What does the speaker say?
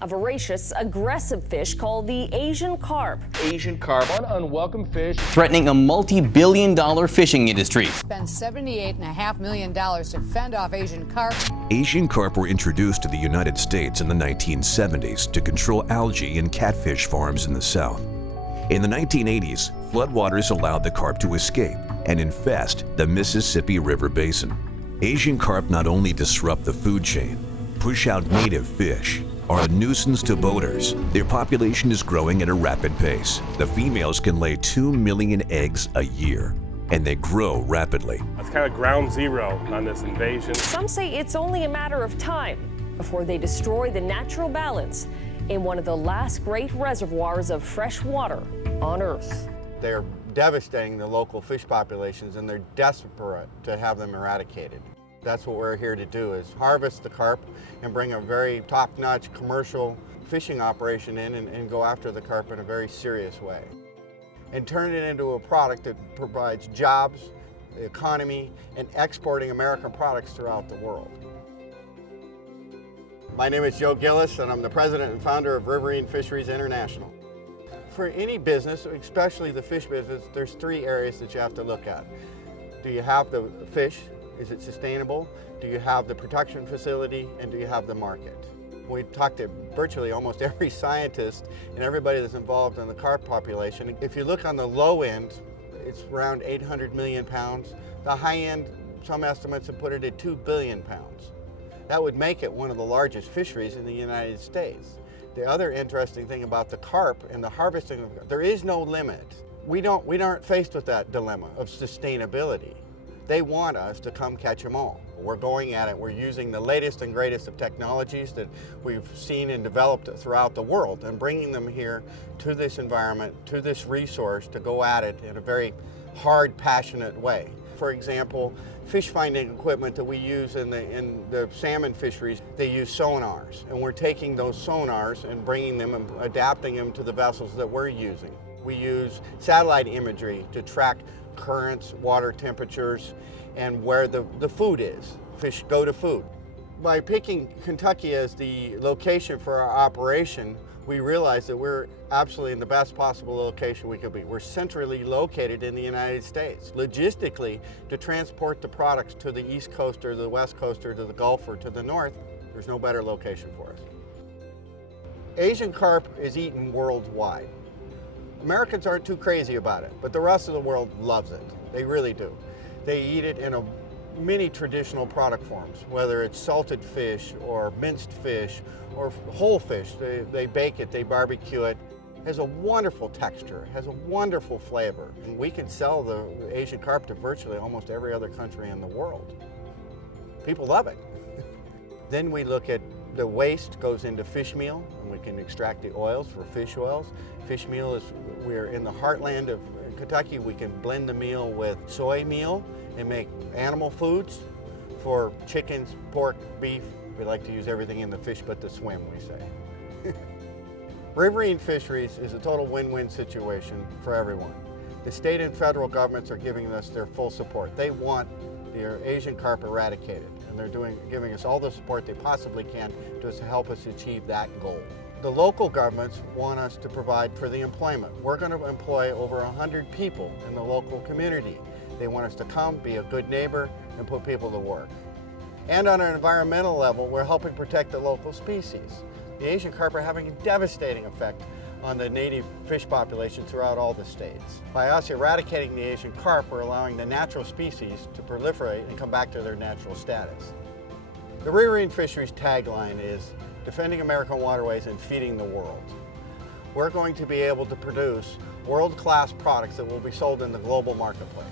a voracious, aggressive fish called the Asian carp. Asian carp, one unwelcome fish, threatening a multi-billion-dollar fishing industry. Spent $78.5 million to fend off Asian carp. Asian carp were introduced to the United States in the 1970s to control algae in catfish farms in the South. In the 1980s, floodwaters allowed the carp to escape and infest the Mississippi River basin. Asian carp not only disrupt the food chain, push out native fish, are a nuisance to boaters. Their population is growing at a rapid pace. The females can lay 2 million eggs a year, and they grow rapidly. It's kind of ground zero on this invasion. Some say it's only a matter of time before they destroy the natural balance in one of the last great reservoirs of fresh water on Earth. They're devastating the local fish populations, and they're desperate to have them eradicated. That's what we're here to do, is harvest the carp and bring a very top-notch commercial fishing operation in and go after the carp in a very serious way. And turn it into a product that provides jobs, the economy, and exporting American products throughout the world. My name is Joe Gillis, and I'm the president and founder of Riverine Fisheries International. For any business, especially the fish business, there's 3 areas that you have to look at. Do you have the fish? Is it sustainable? Do you have the production facility? And do you have the market? We talked to virtually almost every scientist and everybody that's involved in the carp population. If you look on the low end, it's around 800 million pounds. The high end, some estimates have put it at 2 billion pounds. That would make it one of the largest fisheries in the United States. The other interesting thing about the carp and the harvesting of carp, there is no limit. We aren't faced with that dilemma of sustainability. They want us to come catch them all. We're going at it. We're using the latest and greatest of technologies that we've seen and developed throughout the world and bringing them here to this environment, to this resource, to go at it in a very hard, passionate way. For example, fish finding equipment that we use in the salmon fisheries, they use sonars. And we're taking those sonars and bringing them and adapting them to the vessels that we're using. We use satellite imagery to track currents, water temperatures, and where the food is. Fish go to food. By picking Kentucky as the location for our operation, we realized that we're absolutely in the best possible location we could be. We're centrally located in the United States. Logistically, to transport the products to the East Coast or the West Coast or to the Gulf or to the North, there's no better location for us. Asian carp is eaten worldwide. Americans aren't too crazy about it, but the rest of the world loves it. They really do. They eat it in many traditional product forms, whether it's salted fish or minced fish or whole fish. They bake it, they barbecue it. It has a wonderful texture, it has a wonderful flavor. And we can sell the Asian carp to virtually almost every other country in the world. People love it. Then we look at the waste goes into fish meal, and we can extract the oils for fish oils. Fish meal is, we're in the heartland of Kentucky. We can blend the meal with soy meal and make animal foods for chickens, pork, beef. We like to use everything in the fish but the swim, we say. Riverine Fisheries is a total win-win situation for everyone. The state and federal governments are giving us their full support. They want the Asian carp eradicated, and they're giving us all the support they possibly can to help us achieve that goal. The local governments want us to provide for the employment. We're going to employ over 100 people in the local community. They want us to come, be a good neighbor, and put people to work. And on an environmental level, we're helping protect the local species. The Asian carp are having a devastating effect on the native fish population throughout all the states. By us eradicating the Asian carp, we're allowing the natural species to proliferate and come back to their natural status. The Riverine Fisheries tagline is defending American waterways and feeding the world. We're going to be able to produce world-class products that will be sold in the global marketplace.